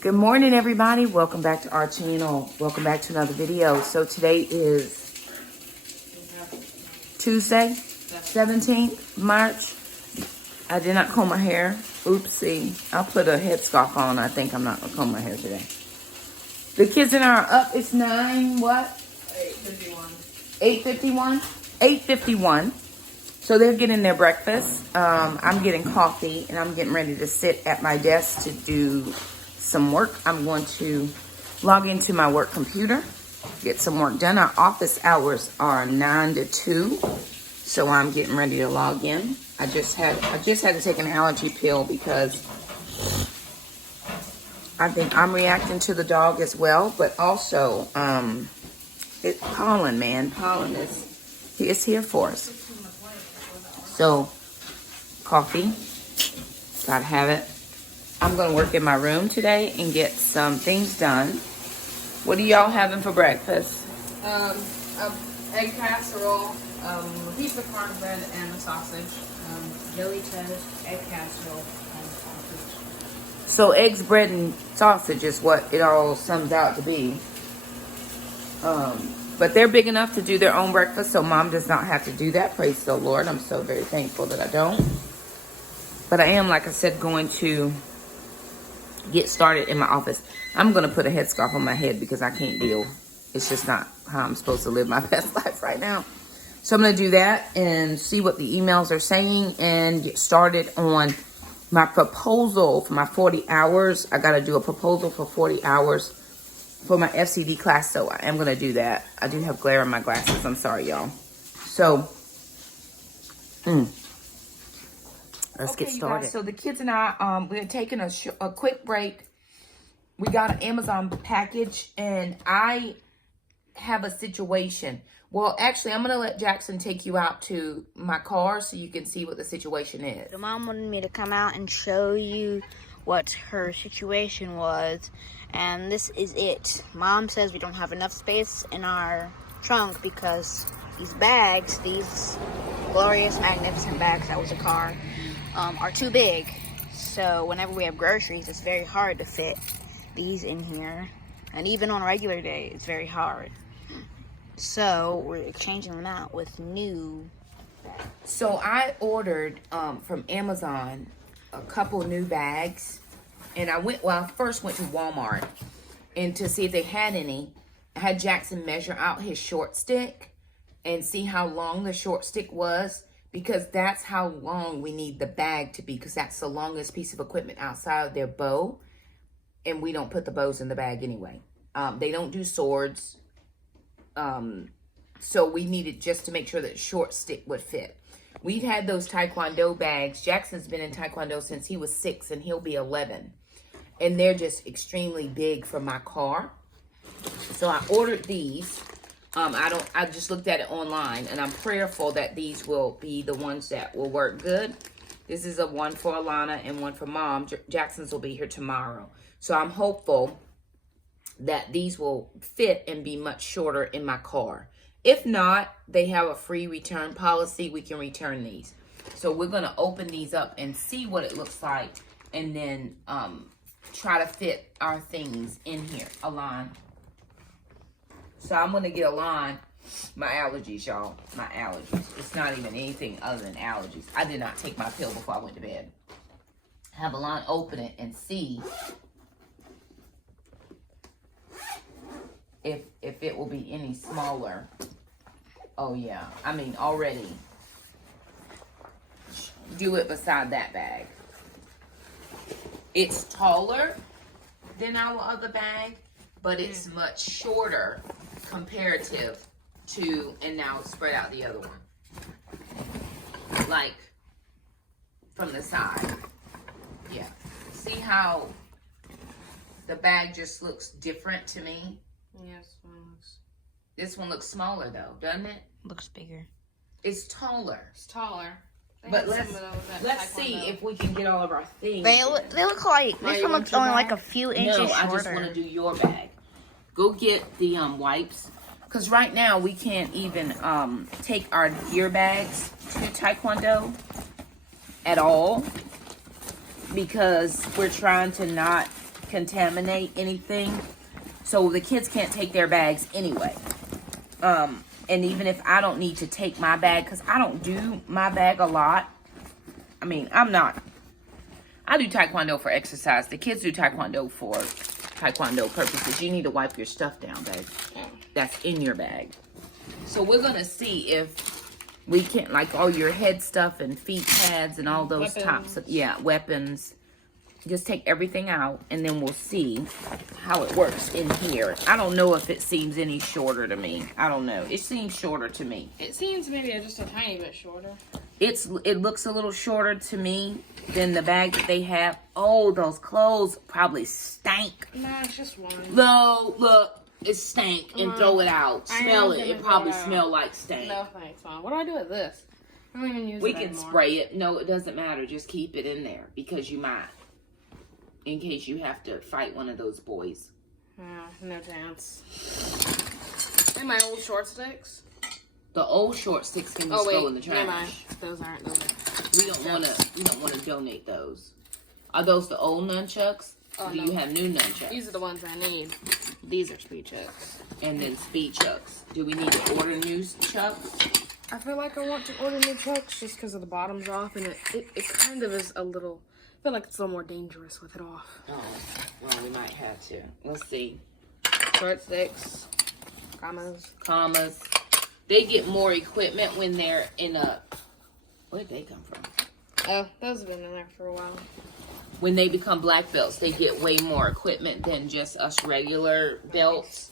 Good morning, everybody. Welcome back to our channel. Welcome back to another video. So today is Tuesday, 17th March. I did not comb my hair. Oopsie. I'll put a headscarf on. I think I'm not going to comb my hair today. The kids and I are up. It's 8:51. 8:51. So they're getting their breakfast. I'm getting coffee, and I'm getting ready to sit at my desk to do some work. I'm going to log into my work computer, get some work done. Our office hours are 9 to 2, so I'm getting ready to log in. I just had to take an allergy pill because I think I'm reacting to the dog as well, but also it's pollen, man. Pollen is here for us. So coffee, gotta have it. I'm going to work in my room today and get some things done. What are y'all having for breakfast? Egg casserole, a piece of cornbread, and a sausage. Jelly toast, egg casserole, and sausage. So eggs, bread, and sausage is what it all sums out to be. But they're big enough to do their own breakfast, so Mom does not have to do that. Praise the Lord. I'm so very thankful that I don't. But I am, like I said, going to get started in my office. I'm going to put a headscarf on my head because I can't deal. It's just not how I'm supposed to live my best life right now. So I'm going to do that and see what the emails are saying and get started on my proposal for my 40 hours. I got to do a proposal for 40 hours for my FCD class, so I am going to do that. I do have glare in my glasses. I'm sorry, y'all. So, let's get started. Guys, so the kids and I, we're taking a quick break. We got an Amazon package, and I have a situation. Well, actually, I'm going to let Jackson take you out to my car so you can see what the situation is. So Mom wanted me to come out and show you what her situation was, and this is it. Mom says we don't have enough space in our trunk because these bags, these glorious, magnificent bags, that was a car, are too big. So whenever we have groceries, it's very hard to fit these in here, and even on a regular day, it's very hard. So we're exchanging them out with new. So I ordered from Amazon a couple new bags, and I first went to Walmart and to see if they had any. I had Jackson measure out his short stick and see how long the short stick was, because that's how long we need the bag to be, because that's the longest piece of equipment outside of their bow, and we don't put the bows in the bag anyway. They don't do swords, so we needed just to make sure that short stick would fit. We've had those Taekwondo bags. Jackson's been in Taekwondo since he was 6, and he'll be 11. And they're just extremely big for my car. So I ordered these. I just looked at it online, and I'm prayerful that these will be the ones that will work good. This is a one for Alana and one for Mom. Jackson's will be here tomorrow. So I'm hopeful that these will fit and be much shorter in my car. If not, they have a free return policy. We can return these. So we're going to open these up and see what it looks like, and then try to fit our things in here. Alon. So I'm going to get Alon my allergies, y'all. My allergies. It's not even anything other than allergies. I did not take my pill before I went to bed. Have Alon open it and see if it will be any smaller. Oh yeah, I mean already. Do it beside that bag. It's taller than our other bag, but it's much shorter comparative to, and now spread out the other one. Like from the side. Yeah. See how the bag just looks different to me? Yes, this one looks smaller though, doesn't it? Looks bigger. It's taller. It's taller. But let's see if we can get all of our things. They look like, this one looks only like a few inches shorter. I just want to do your bag. Go get the wipes. Because right now we can't even take our gear bags to Taekwondo at all. Because we're trying to not contaminate anything. So the kids can't take their bags anyway. And even if I don't need to take my bag, because I don't do my bag a lot. I mean, I do Taekwondo for exercise. The kids do Taekwondo for Taekwondo purposes. You need to wipe your stuff down, babe. That's in your bag. So we're going to see if we can, like all your head stuff and feet pads and all those types of, weapons. Just take everything out, and then we'll see how it works in here. I don't know if it seems any shorter to me. I don't know. It seems shorter to me. It seems maybe just a tiny bit shorter. It looks a little shorter to me than the bag that they have. Oh, those clothes probably stank. Nah, it's just one. No, look, it stank, and throw it out. Smell it. It probably smell like stank. No thanks, Mom. What do I do with this? I don't even use it We can anymore. spray it. No, it doesn't matter. Just keep it in there because you might. In case you have to fight one of those boys. No chance. And my old short sticks. The old short sticks can just go in the trash. Never mind. Those aren't. Those are. We don't wanna donate those. Are those the old nunchucks? Do you have new nunchucks? These are the ones I need. These are speed chucks. And then speed chucks. Do we need to order new chucks? I feel like I want to order new chucks just because of the bottoms off, and it kind of is a little. I feel like it's a little more dangerous with it off. Oh, well, we might have to. Let's see. Short sticks, commas. They get more equipment when they're in a... Where'd they come from? Oh, those have been in there for a while. When they become black belts, they get way more equipment than just us regular belts.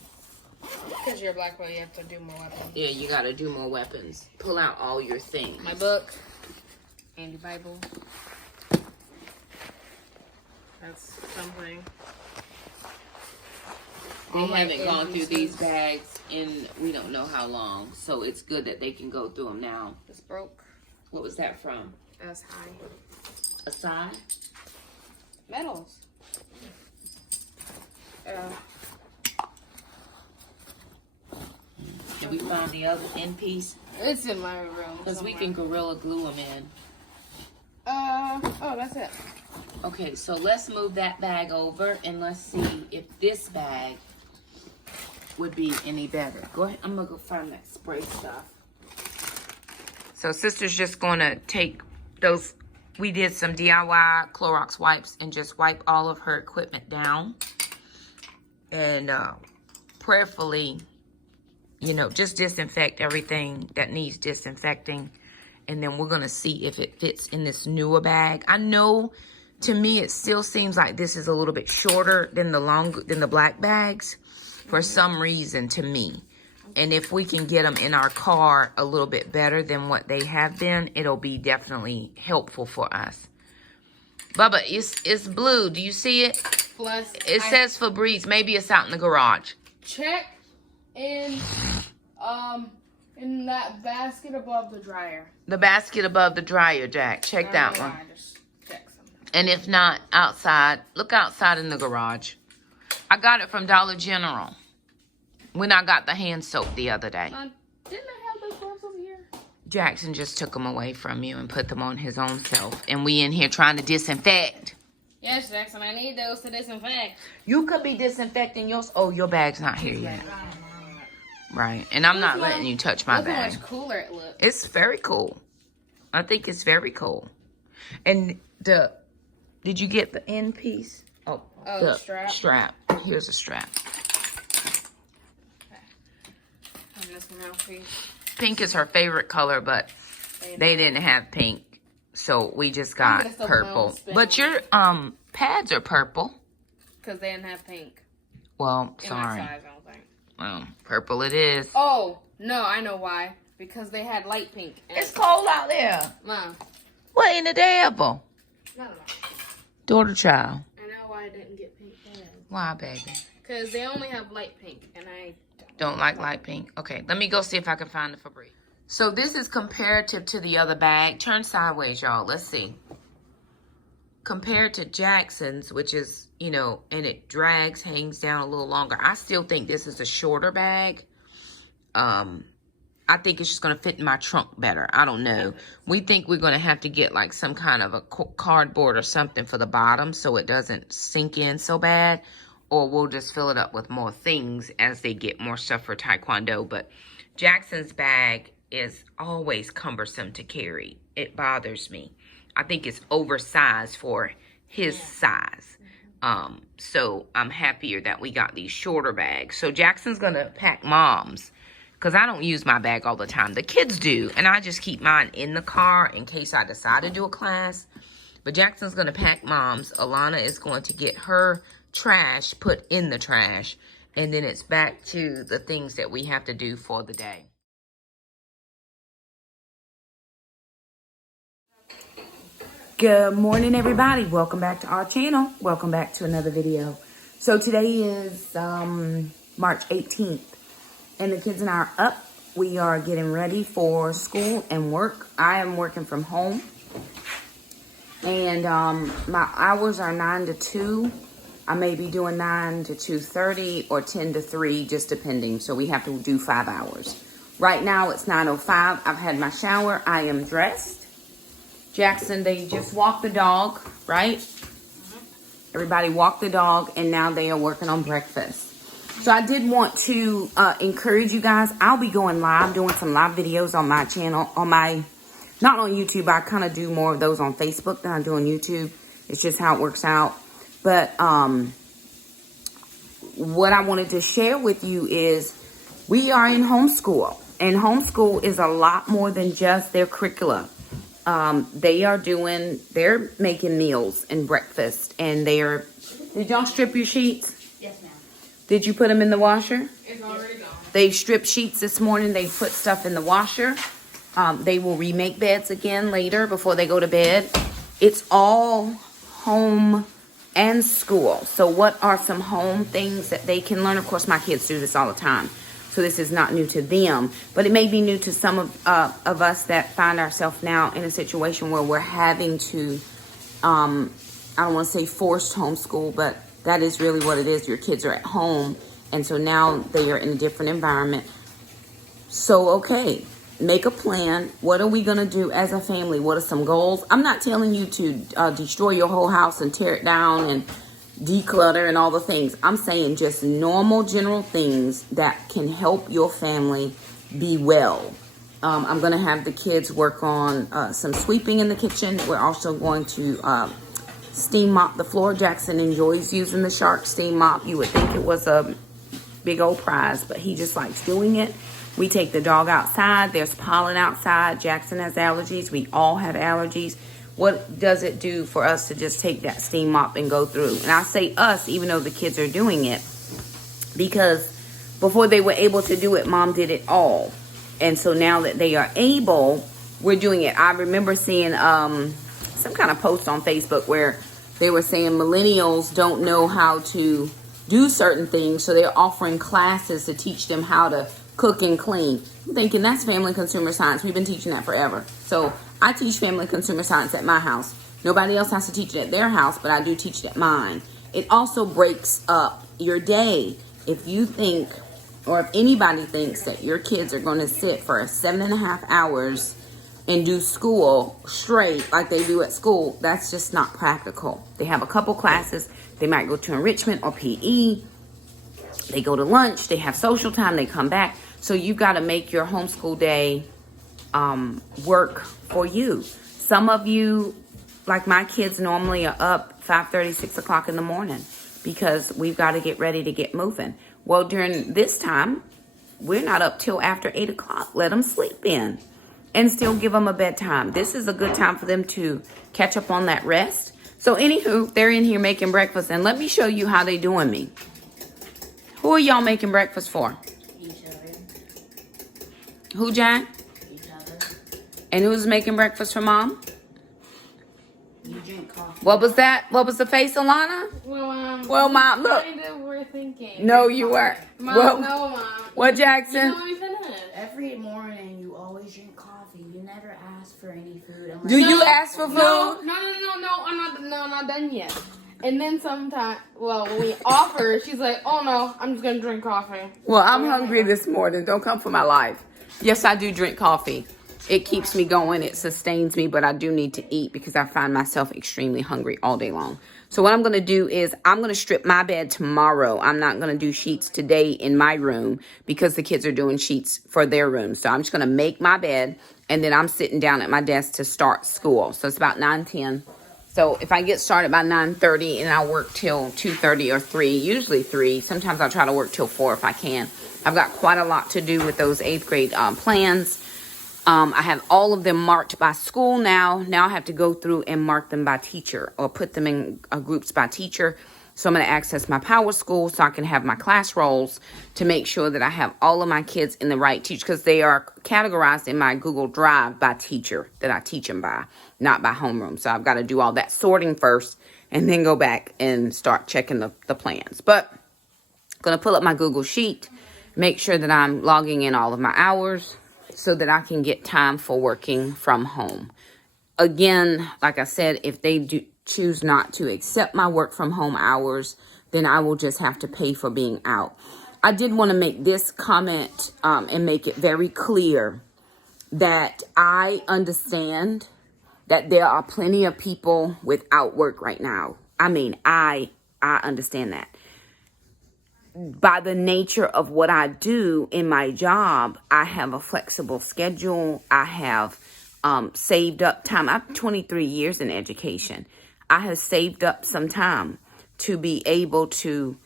Because you're a black belt, you have to do more weapons. Yeah, you gotta do more weapons. Pull out all your things. My book, Andy Bible. That's something. They haven't gone through these bags in we don't know how long, so it's good that they can go through them now. This broke. What was that from? As high. A sign? Medals. Did we find the other end piece? It's in my room. Because we can Gorilla Glue them in. Oh, that's it. Okay, so let's move that bag over and let's see if this bag would be any better. Go ahead. I'm going to go find that spray stuff. So sister's just going to take those. We did some DIY Clorox wipes and just wipe all of her equipment down. And prayerfully, you know, just disinfect everything that needs disinfecting. And then we're going to see if it fits in this newer bag. I know, to me, it still seems like this is a little bit shorter than the black bags for some reason to me. And if we can get them in our car a little bit better than what they have been, it'll be definitely helpful for us. Bubba, it's blue. Do you see it? Plus, It says Febreze. Maybe it's out in the garage. Check in that basket above the dryer. The basket above the dryer, Jack. Check that one. Just check something. And if not, outside. Look outside in the garage. I got it from Dollar General when I got the hand soap the other day. Didn't I have those gloves over here? Jackson just took them away from you and put them on his own self. And we in here trying to disinfect. Yes, Jackson, I need those to disinfect. You could be disinfecting yours. Oh, your bag's not here yet. Right. And I'm not letting you touch my Look how bag. much cooler it looks. It's very cool. I think it's very cool. And did you get the end piece? Oh, the strap. Strap. Here's a strap. And this mouthpiece. Pink is her favorite color, but they didn't have pink. So we just got purple. But your pads are purple. Because they didn't have pink. Well, In sorry. my size, I don't think. Well, purple it is. Oh, no, I know why. Because they had light pink. It's cold out there. Mom. What in the devil? No. Daughter child. I know why I didn't get pink pads. Why, baby? Because they only have light pink, and I Don't like light pink. Okay, let me go see if I can find the Febreze. So this is comparative to the other bag. Turn sideways, y'all. Let's see. Compared to Jackson's, which is, you know, and it drags, hangs down a little longer. I still think this is a shorter bag. I think it's just going to fit in my trunk better. I don't know. We think we're going to have to get like some kind of a cardboard or something for the bottom so it doesn't sink in so bad. Or we'll just fill it up with more things as they get more stuff for Taekwondo. But Jackson's bag is always cumbersome to carry. It bothers me. I think it's oversized for his size. So I'm happier that we got these shorter bags. So Jackson's going to pack Mom's. Because I don't use my bag all the time. The kids do. And I just keep mine in the car in case I decide to do a class. But Jackson's going to pack Mom's. Alana is going to get her trash put in the trash. And then it's back to the things that we have to do for the day. Good morning, everybody. Welcome back to our channel. Welcome back to another video. So today is March 18th. And the kids and I are up. We are getting ready for school and work. I am working from home. And my hours are 9 to 2. I may be doing 9 to 2:30 or 10 to 3, just depending. So we have to do 5 hours. Right now it's 9:05. I've had my shower. I am dressed. Jackson, they just walked the dog, right? Everybody walked the dog, and now they are working on breakfast. So I did want to encourage you guys. I'll be going live, doing some live videos on my channel, not on YouTube. I kind of do more of those on Facebook than I do on YouTube. It's just how it works out. But what I wanted to share with you is we are in homeschool. And homeschool is a lot more than just their curricula. They're making meals and breakfast. And did y'all strip your sheets? Yes, ma'am. Did you put them in the washer? It's already gone. They stripped sheets this morning. They put stuff in the washer. They will remake beds again later before they go to bed. It's all home and school. So what are some home things that they can learn? Of course, my kids do this all the time. So this is not new to them. But it may be new to some of us that find ourselves now in a situation where we're having to, I don't want to say forced homeschool, but that is really what it is. Your kids are at home, and so now they are in a different environment. So, okay, make a plan. What are we going to do as a family? What are some goals? I'm not telling you to destroy your whole house and tear it down and declutter and all the things. I'm saying just normal, general things that can help your family be well. I'm going to have the kids work on some sweeping in the kitchen. We're also going to steam mop the floor. Jackson enjoys using the Shark steam mop. You would think it was a big old prize, but he just likes doing it. We take the dog outside. There's pollen outside. Jackson has allergies. We all have allergies. What does it do for us to just take that steam mop and go through? And I say us, even though the kids are doing it, because before they were able to do it, Mom did it all. And so now that they are able, we're doing it. I remember seeing some kind of post on Facebook where they were saying millennials don't know how to do certain things, so they're offering classes to teach them how to cook and clean. I'm thinking that's family consumer science. We've been teaching that forever. So I teach family consumer science at my house. Nobody else has to teach it at their house, but I do teach it at mine. It also breaks up your day. If you think, or if anybody thinks that your kids are going to sit for 7.5 hours and do school straight like they do at school, that's just not practical. They have a couple classes. They might go to enrichment or PE. They go to lunch. They have social time. They come back. So you've got to make your homeschool day work for you. Some of you, like my kids, normally are up 5:30, 6 o'clock in the morning because we've got to get ready to get moving. Well, during this time, we're not up till after 8 o'clock. Let them sleep in and still give them a bedtime. This is a good time for them to catch up on that rest. So anywho, they're in here making breakfast, and let me show you how they doing me. Who are y'all making breakfast for? Each other. Who, Jack? Each other. And who's making breakfast for Mom? You drink coffee. What was that? What was the face, Alana? Well, Mom, look. Kind of were thinking. No, you weren't. Mom, Well, no, Mom. what, Jackson? You know, finish. Every morning you always drink coffee. You never ask for any food. Unless Do you ask for food? No, I'm not done yet. And then sometimes, well, when we offer, she's like, oh no, I'm just going to drink coffee. Well, I'm hungry this morning. Don't come for my life. Yes, I do drink coffee. It keeps me going. It sustains me, but I do need to eat because I find myself extremely hungry all day long. So what I'm going to do is I'm going to strip my bed tomorrow. I'm not going to do sheets today in my room because the kids are doing sheets for their room. So I'm just going to make my bed, and then I'm sitting down at my desk to start school. So it's about 9:10. So if I get started by 9:30 and I'll work till 2:30 or 3, usually 3. Sometimes I'll try to work till 4 if I can. I've got quite a lot to do with those 8th grade plans. I have all of them marked by school now. Now I have to go through and mark them by teacher or put them in groups by teacher. So I'm going to access my Power School so I can have my class rolls to make sure that I have all of my kids in the right teacher, because they are categorized in my Google Drive by teacher that I teach them by, not by homeroom. So I've got to do all that sorting first and then go back and start checking the plans. But I'm going to pull up my Google Sheet, make sure that I'm logging in all of my hours so that I can get time for working from home. Again, like I said, if they do choose not to accept my work from home hours, then I will just have to pay for being out. I did want to make this comment and make it very clear that I understand that there are plenty of people without work right now. I mean, I understand that. By the nature of what I do in my job, I have a flexible schedule. I have saved up time. I'm 23 years in education. I have saved up some time to be able to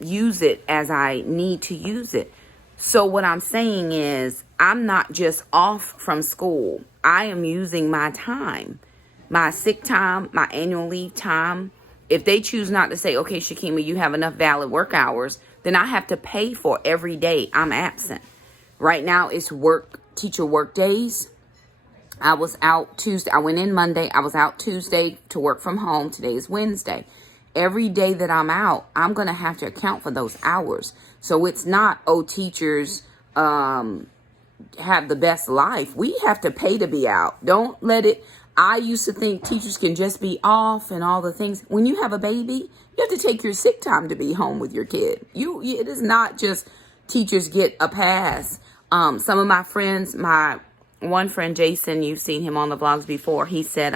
use it as I need to use it. So what I'm saying is I'm not just off from school. I am using my time, my sick time, my annual leave time. If they choose not to say, okay, Shakema, you have enough valid work hours, then I have to pay for every day I'm absent. Right now it's teacher work days. I was out Tuesday. I went in Monday. I was out Tuesday to work from home. Today is Wednesday. Every day that I'm out, I'm going to have to account for those hours. So it's not, oh, teachers have the best life. We have to pay to be out. Don't let it. I used to think teachers can just be off and all the things. When you have a baby, you have to take your sick time to be home with your kid. It is not just teachers get a pass. Some of my friends, my one friend, Jason, you've seen him on the vlogs before. He said,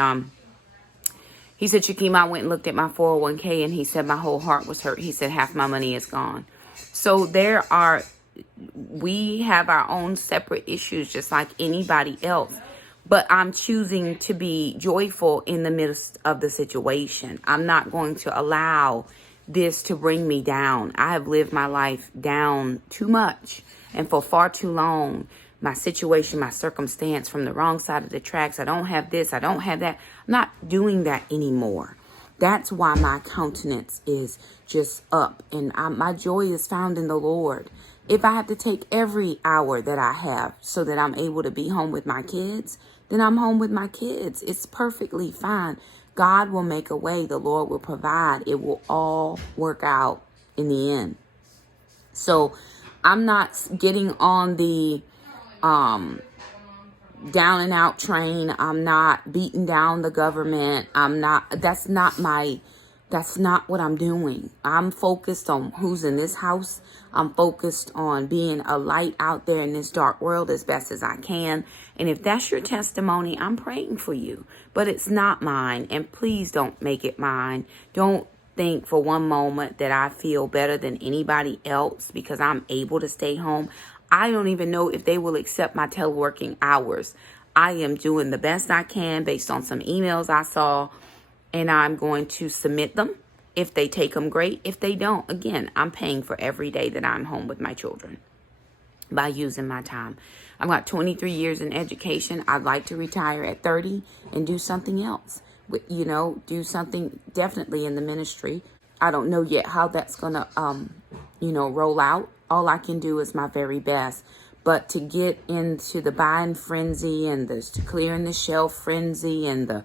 Shakema, I went and looked at my 401k and he said my whole heart was hurt. He said half my money is gone. So we have our own separate issues just like anybody else. But I'm choosing to be joyful in the midst of the situation. I'm not going to allow this to bring me down. I have lived my life down too much and for far too long. My situation, my circumstance from the wrong side of the tracks. I don't have this. I don't have that. I'm not doing that anymore. That's why my countenance is just up. And my joy is found in the Lord. If I have to take every hour that I have so that I'm able to be home with my kids, then I'm home with my kids. It's perfectly fine. God will make a way. The Lord will provide. It will all work out in the end. So I'm not getting on the down and out train. I'm not beating down the government. That's not what I'm doing. I'm focused on who's in this house. I'm focused on being a light out there in this dark world as best as I can. And if that's your testimony, I'm praying for you. But it's not mine. And please don't make it mine. Don't think for one moment that I feel better than anybody else because I'm able to stay home. I don't even know if they will accept my teleworking hours. I am doing the best I can based on some emails I saw, and I'm going to submit them. If they take them, great. If they don't, again, I'm paying for every day that I'm home with my children by using my time. I've got 23 years in education. I'd like to retire at 30 and do something else. Do something definitely in the ministry. I don't know yet how that's going to, roll out. All I can do is my very best. But to get into the buying frenzy and the clearing the shelf frenzy and the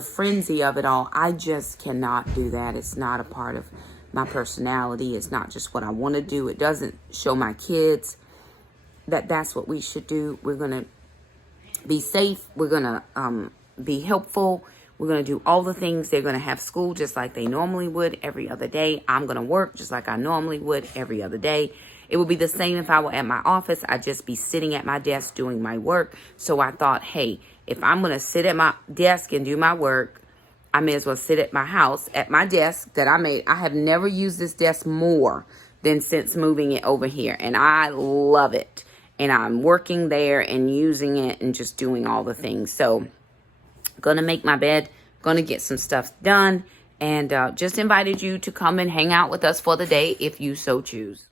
frenzy of it all, I just cannot do that. It's not a part of my personality. It's not just what I want to do. It doesn't show my kids that that's what we should do. We're going to be safe. We're going to be helpful. We're going to do all the things. They're going to have school just like they normally would every other day. I'm going to work just like I normally would every other day. It would be the same if I were at my office. I'd just be sitting at my desk doing my work. So I thought, hey, if I'm going to sit at my desk and do my work, I may as well sit at my house at my desk that I made. I have never used this desk more than since moving it over here. And I love it. And I'm working there and using it and just doing all the things. So gonna make my bed, gonna get some stuff done, and just invited you to come and hang out with us for the day if you so choose.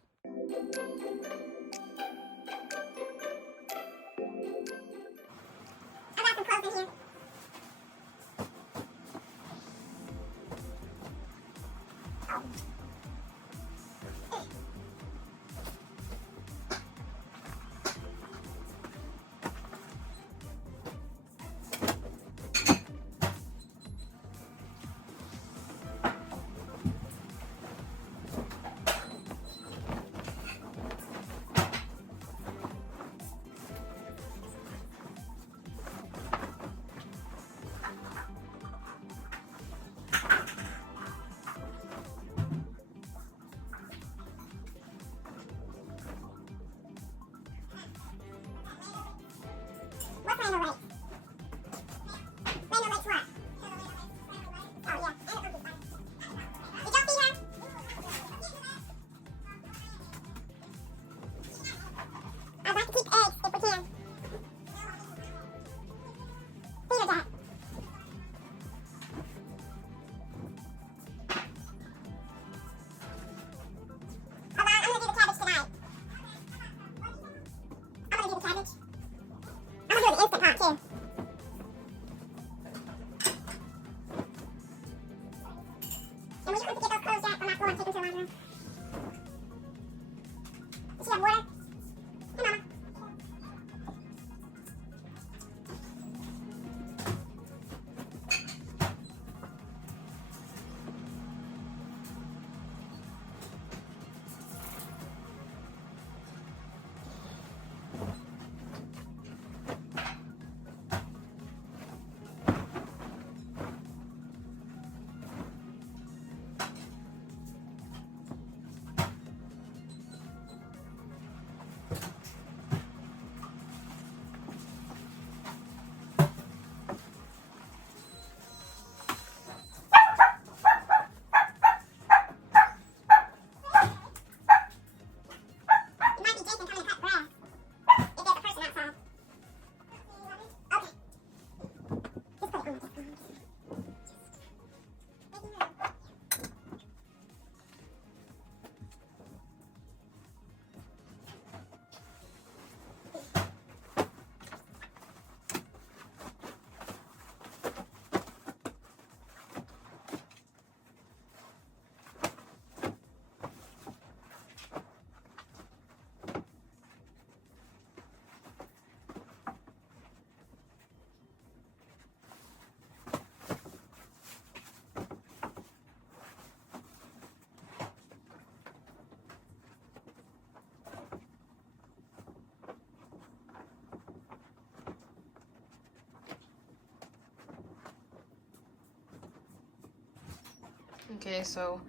Okay, so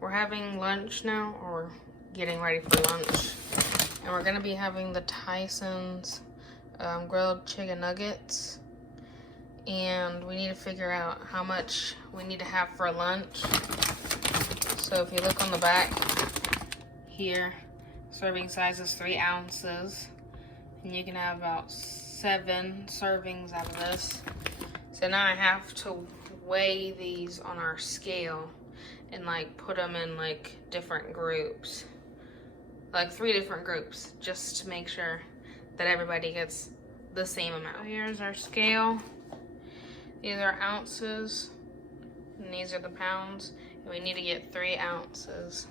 we're having lunch now, or getting ready for lunch. And we're gonna be having the Tyson's grilled chicken nuggets. And we need to figure out how much we need to have for lunch. So if you look on the back here, serving size is 3 ounces. And you can have about 7 servings out of this. So now I have to weigh these on our scale and like put them in like different groups, like 3 different groups, just to make sure that everybody gets the same amount. So here's our scale. These are ounces and these are the pounds, and we need to get 3 ounces.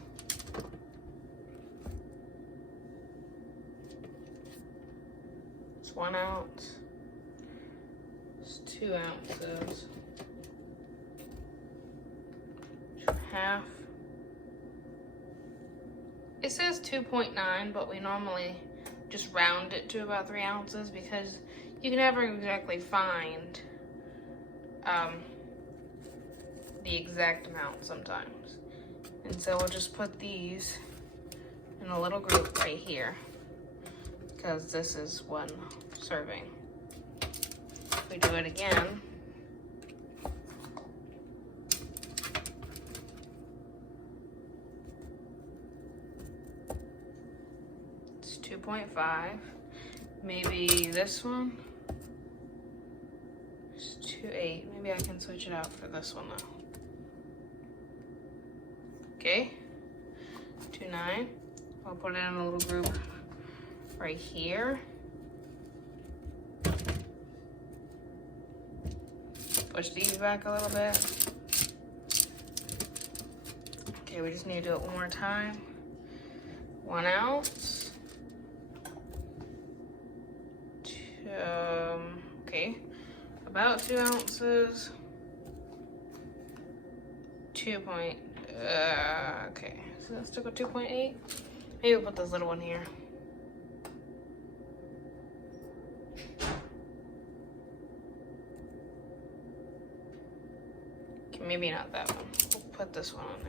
It's 1 ounce. It's 2 ounces. Half. It says 2.9, but we normally just round it to about 3 ounces because you can never exactly find the exact amount sometimes. And so we'll just put these in a little group right here, because this is one serving. If we do it again, it's 2.5. Maybe this one is 2.8. Maybe I can switch it out for this one though. Okay, 2.9. I'll put it in a little group right here. Push these back a little bit. Okay, we just need to do it one more time. 1 ounce. Okay, about 2 ounces. Okay, so let's stick with 2.8. Maybe we'll put this little one here. Okay, maybe not that one. We'll put this one on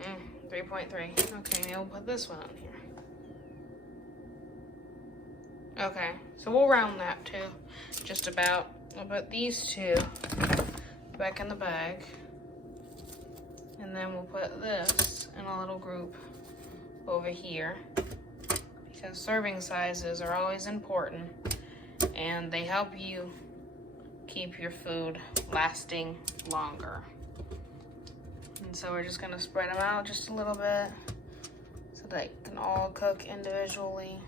there. 3.3. Okay, maybe we'll put this one on here. Okay, so we'll round that too, just about. We'll put these two back in the bag. And then we'll put this in a little group over here, because serving sizes are always important and they help you keep your food lasting longer. And so we're just gonna spread them out just a little bit so they can all cook individually.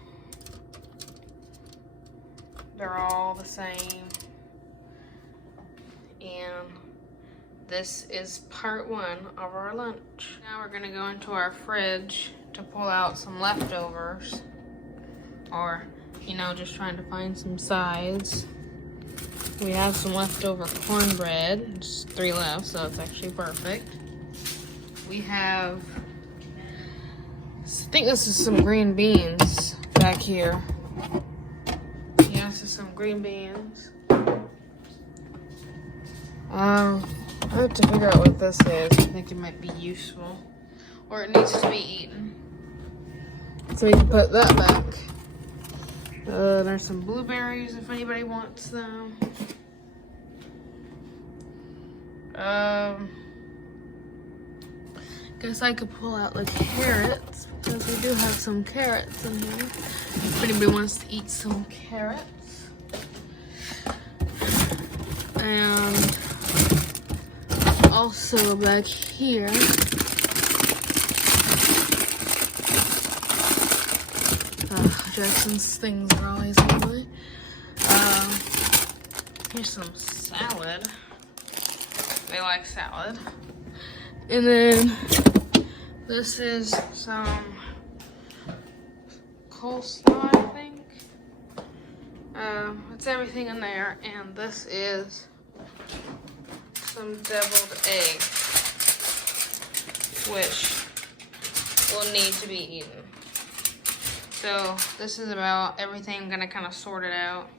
They're all the same. And this is part 1 of our lunch. Now we're gonna go into our fridge to pull out some leftovers, or, you know, just trying to find some sides. We have some leftover cornbread, just 3 left, so it's actually perfect. We have, I think this is some green beans back here. Yeah, this is some green beans. I have to figure out what this is. I think it might be useful, or it needs to be eaten. So we can put that back. There's some blueberries if anybody wants them. Guess I could pull out the carrots, because we do have some carrots in here. If anybody wants to eat some carrots. And also back here, Jackson's things are always lovely. Here's some salad. They like salad. And then this is some coleslaw, I think. It's everything in there, and this is some deviled egg, which will need to be eaten. So this is about everything. I'm gonna kind of sort it out,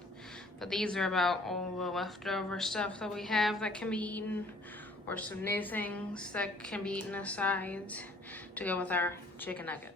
but these are about all the leftover stuff that we have that can be eaten, or some new things that can be eaten as sides to go with our chicken nuggets.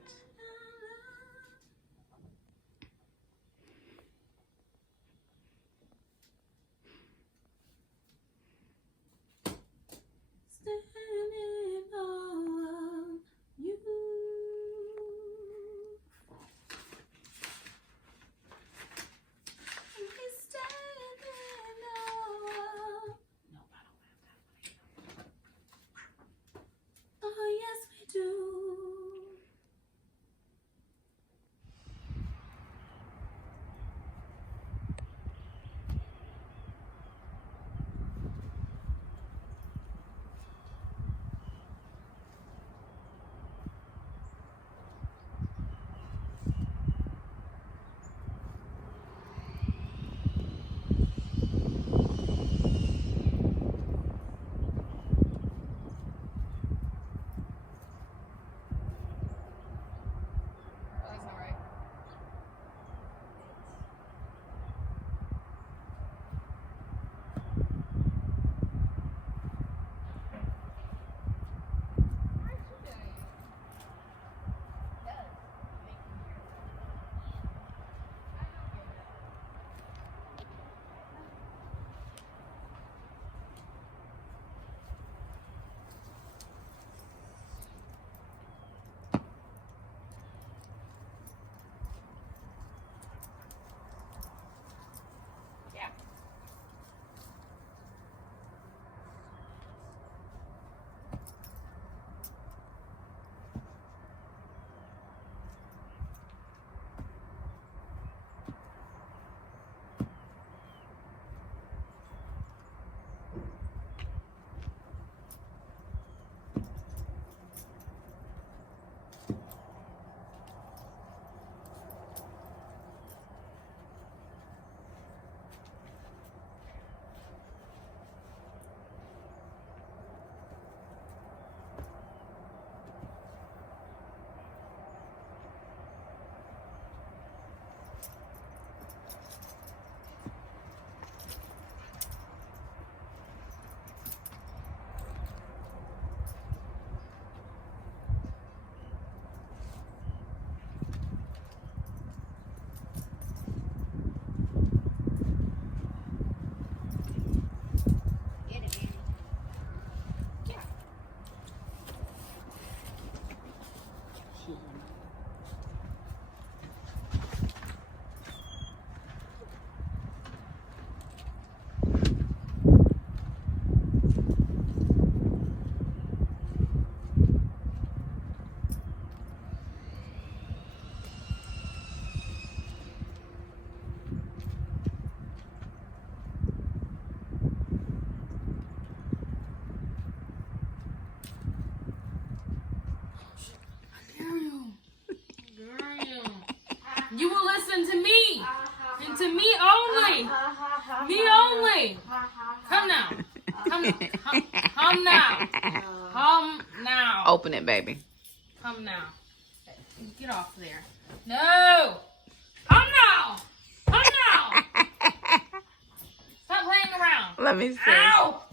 only. Me only. Come now. Come now. Come now. Open it, baby. Come now. Get off there. No. Come now. Come now. Stop playing around. Let me see. Ow.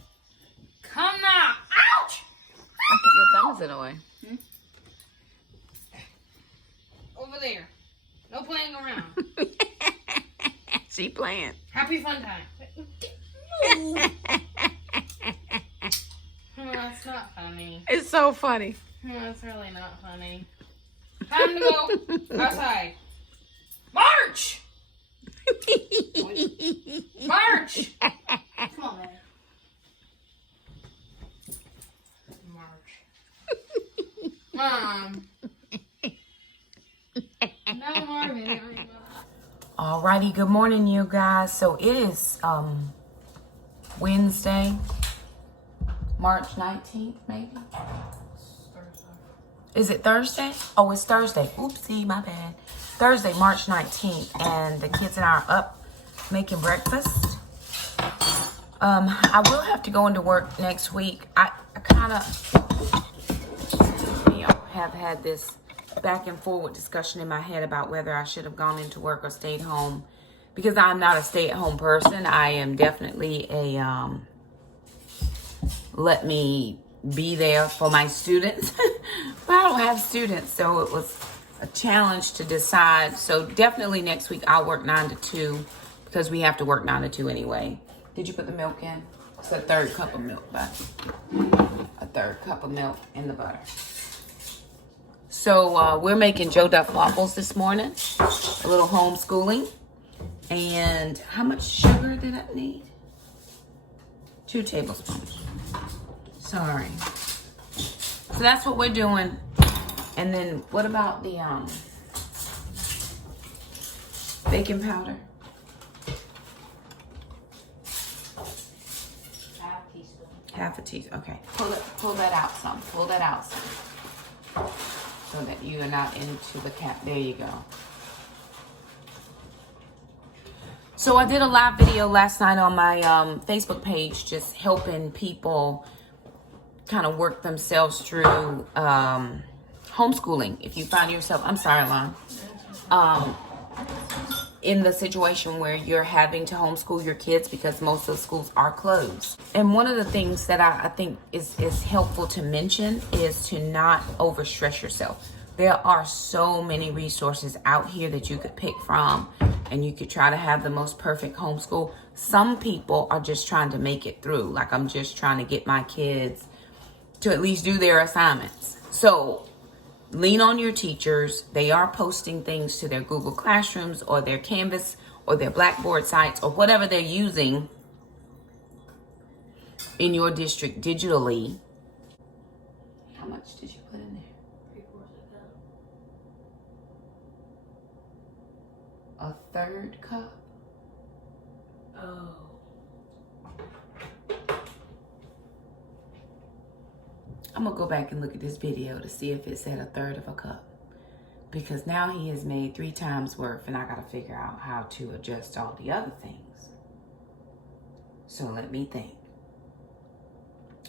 Come now. Ouch. I can your thumbs in the way. Over there. No playing around. She playing. Happy fun time. That's not funny. It's so funny. That's really not funny. Time to go outside. March! March! Come on, man. March. Mom. No more video. Alrighty, good morning, you guys. So it is Wednesday, March 19th, maybe? Is it Thursday? Oh, it's Thursday. Oopsie, my bad. Thursday, March 19th, and the kids and I are up making breakfast. I will have to go into work next week. I kind of, have had this back and forward discussion in my head about whether I should have gone into work or stayed home, because I'm not a stay-at-home person. I am definitely a let me be there for my students. But I don't have students, so it was a challenge to decide. So definitely next week I'll work 9 to 2 because we have to work 9 to 2 anyway. Did you put the milk in? It's a third cup of milk, but a third cup of milk in the butter. So we're making Joe Duff waffles this morning, a little homeschooling. And how much sugar did I need? 2 tablespoons. Sorry. So that's what we're doing. And then what about the baking powder? Half a teaspoon. Okay. Pull that out some. Pull that out some. So that you are not into the cap. There you go. So I did a live video last night on my Facebook page, just helping people kind of work themselves through homeschooling. If you find yourself, I'm sorry, Lon, in the situation where you're having to homeschool your kids because most of the schools are closed. And one of the things that I think is helpful to mention is to not overstress yourself. There are so many resources out here that you could pick from, and you could try to have the most perfect homeschool. Some people are just trying to make it through. Like, I'm just trying to get my kids to at least do their assignments. So lean on your teachers. They are posting things to their Google Classrooms or their Canvas or their Blackboard sites or whatever they're using in your district digitally. How much did you put in there? 3/4 cup. A 1/3 cup? Oh. I'm gonna go back and look at this video to see if it said 1/3 cup, because now he has made 3 times worth, and I gotta figure out how to adjust all the other things. So let me think.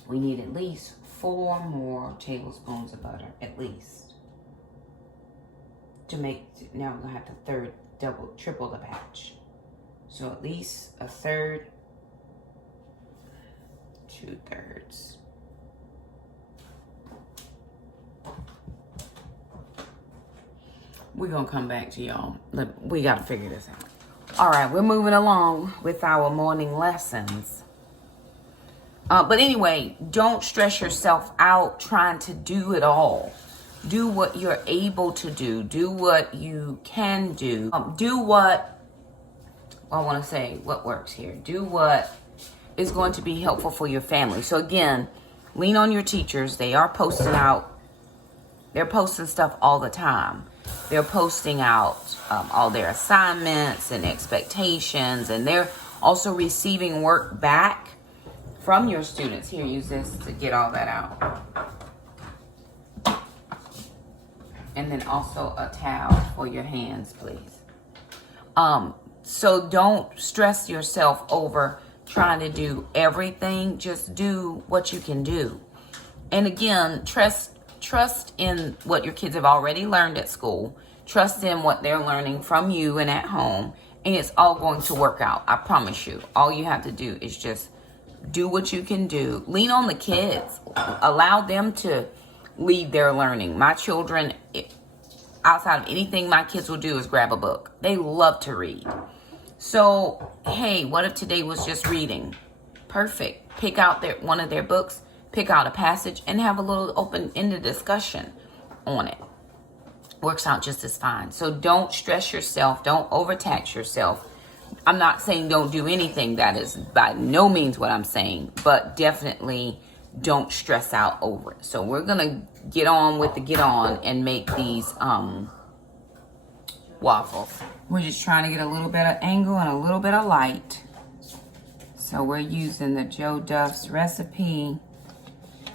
We need at least 4 more tablespoons of butter, at least, to make. Now we're gonna have to triple the batch. So at least 1/3, 2/3. We're gonna come back to y'all. We gotta figure this out. All right, we're moving along with our morning lessons. But anyway, don't stress yourself out trying to do it all. Do what you're able to do. Do what you can do. Do what, I want to say what works here. Do what is going to be helpful for your family. So again, lean on your teachers. They are posting out. They're posting stuff all the time. They're posting out all their assignments and expectations, and they're also receiving work back from your students. Here, use this to get all that out. And then also a towel for your hands, please. So don't stress yourself over trying to do everything. Just do what you can do. And again, trust in what your kids have already learned at school. Trust in what they're learning from you and at home. And it's all going to work out. I promise you. All you have to do is just do what you can do. Lean on the kids. Allow them to lead their learning. My children, outside of anything my kids will do, is grab a book. They love to read. So, hey, what if today was just reading? Perfect. Pick out one of their books, pick out a passage, and have a little open-ended discussion on it. Works out just as fine. So don't stress yourself. Don't overtax yourself. I'm not saying don't do anything. That is by no means what I'm saying. But definitely don't stress out over it. So we're going to get on with the get on and make these waffles. We're just trying to get a little bit of angle and a little bit of light. So we're using the Joe Duff's recipe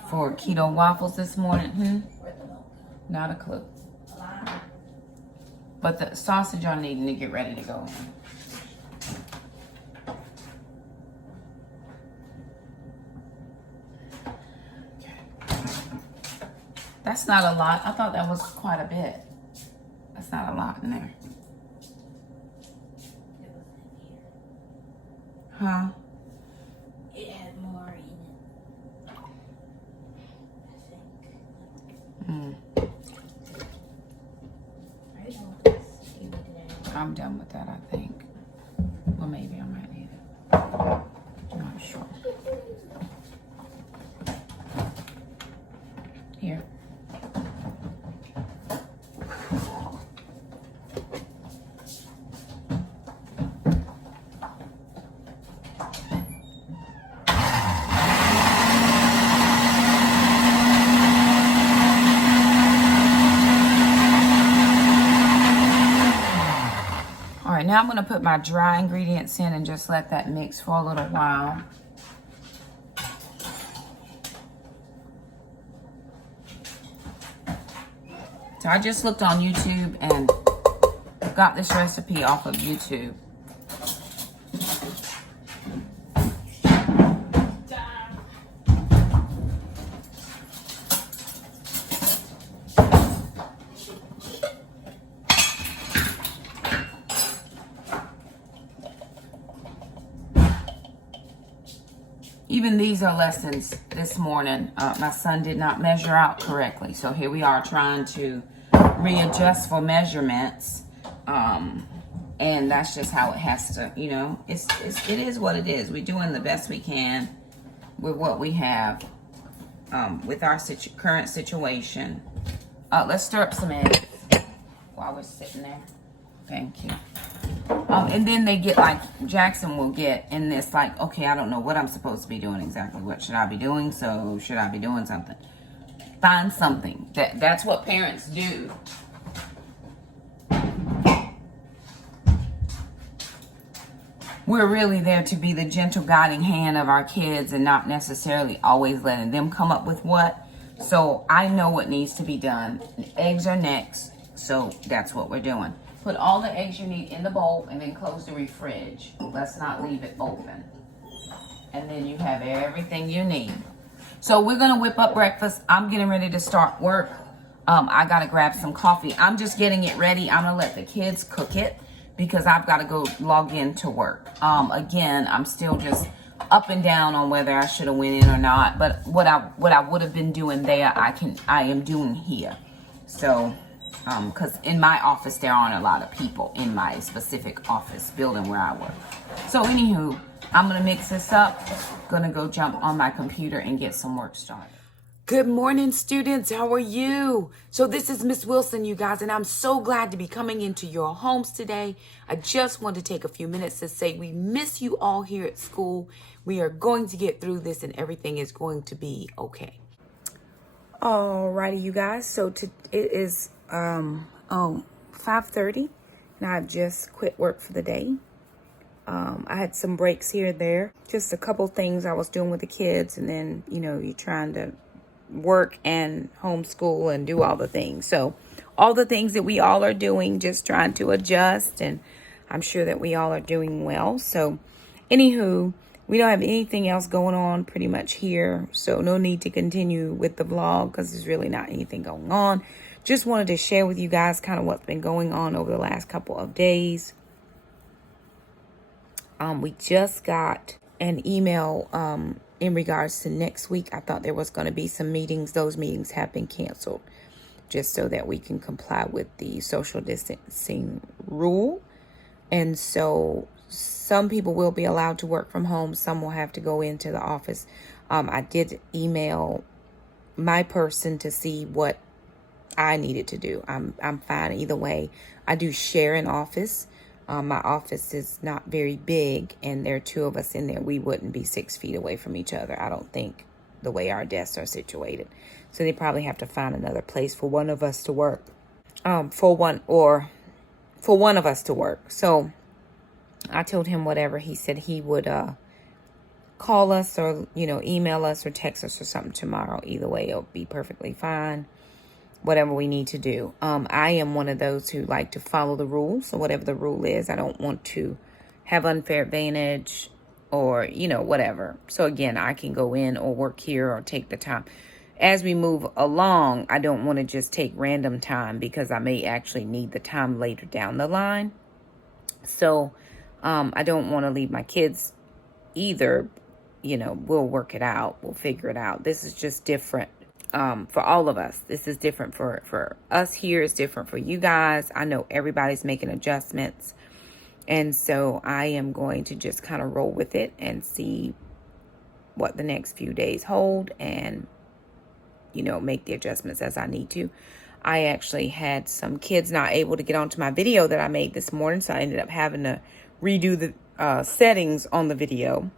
for keto waffles this morning. Not a clue. But the sausage I'm needing to get ready to go in. That's not a lot. I thought that was quite a bit. That's not a lot in there. Huh? It had more in it. I think. I'm done with that, I think. Well, maybe I might need it. I'm not sure. Here. Now I'm going to put my dry ingredients in and just let that mix for a little while. So I just looked on YouTube and got this recipe off of YouTube. Even these are lessons this morning. My son did not measure out correctly. So here we are trying to readjust for measurements. And that's just how it has to, you know, it is what it is. We're doing the best we can with what we have with our current situation. Let's stir up some eggs while we're sitting there. Thank you. And then they get like, Jackson will get in this like, okay, I don't know what I'm supposed to be doing exactly. What should I be doing? So should I be doing something? Find something. That's what parents do. We're really there to be the gentle guiding hand of our kids and not necessarily always letting them come up with what. So I know what needs to be done. Eggs are next. So that's what we're doing. Put all the eggs you need in the bowl and then close the fridge. Let's not leave it open. And then you have everything you need. So we're going to whip up breakfast. I'm getting ready to start work. I got to grab some coffee. I'm just getting it ready. I'm going to let the kids cook it because I've got to go log in to work. Again, I'm still just up and down on whether I should have went in or not. But what I would have been doing there, I am doing here. So... because in my office, there aren't a lot of people in my specific office building where I work. So anywho, I'm going to mix this up. Going to go jump on my computer and get some work started. Good morning, students. How are you? So this is Miss Wilson, you guys, and I'm so glad to be coming into your homes today. I just want to take a few minutes to say we miss you all here at school. We are going to get through this and everything is going to be okay. Alrighty, you guys. So it is 5:30 and I've just quit work for the day. I had some breaks here and there, just a couple things I was doing with the kids, and then you're trying to work and homeschool and do all the things. So all the things that we all are doing, just trying to adjust and I'm sure that we all are doing well. So, anywho, we don't have anything else going on pretty much here. So, no need to continue with the vlog because there's really not anything going on. Just wanted to share with you guys kind of what's been going on over the last couple of days. We just got an email in regards to next week. I thought there was going to be some meetings. Those meetings have been canceled just so that we can comply with the social distancing rule. And so some people will be allowed to work from home. Some will have to go into the office. I did email my person to see what I needed to do. I'm fine either way. I do share an office. My office is not very big, and there are 2 of us in there. We wouldn't be 6 feet away from each other, I don't think, the way our desks are situated. So they probably have to find another place for one of us to work. For one of us to work. So I told him whatever. He said he would call us or, email us or text us or something tomorrow. Either way, it'll be perfectly fine. Whatever we need to do. I am one of those who like to follow the rules. So whatever the rule is, I don't want to have unfair advantage or, whatever. So again, I can go in or work here or take the time. As we move along, I don't want to just take random time because I may actually need the time later down the line. So I don't want to leave my kids either. We'll work it out. We'll figure it out. This is just different for all of us. This is different for us here. It's different for you guys. I know everybody's making adjustments. And so I am going to just kind of roll with it and see what the next few days hold and, make the adjustments as I need to. I actually had some kids not able to get onto my video that I made this morning. So I ended up having to redo the settings on the video.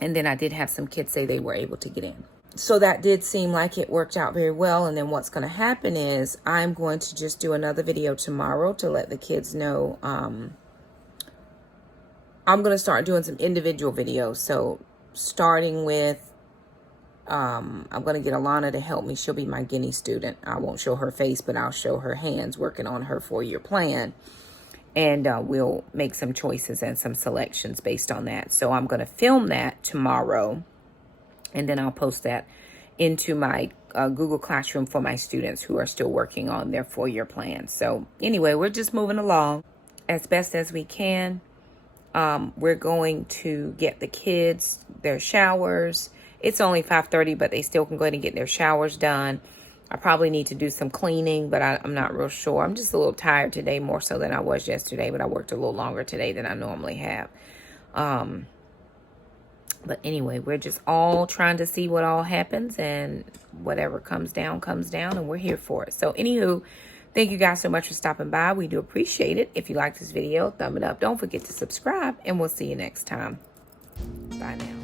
And then I did have some kids say they were able to get in. So that did seem like it worked out very well. And then what's going to happen is I'm going to just do another video tomorrow to let the kids know. I'm going to start doing some individual videos. So starting with, I'm going to get Alana to help me. She'll be my guinea student. I won't show her face, but I'll show her hands working on her 4-year plan. And we'll make some choices and some selections based on that. So I'm going to film that tomorrow. And then I'll post that into my Google Classroom for my students who are still working on their 4-year plan. So anyway, we're just moving along as best as we can. We're going to get the kids their showers. It's only 5:30, but they still can go ahead and get their showers done. I probably need to do some cleaning, but I'm not real sure. I'm just a little tired today, more so than I was yesterday, but I worked a little longer today than I normally have. But anyway, we're just all trying to see what all happens, and whatever comes down, and we're here for it. So anywho, thank you guys so much for stopping by. We do appreciate it. If you like this video, thumb it up. Don't forget to subscribe, and we'll see you next time. Bye now.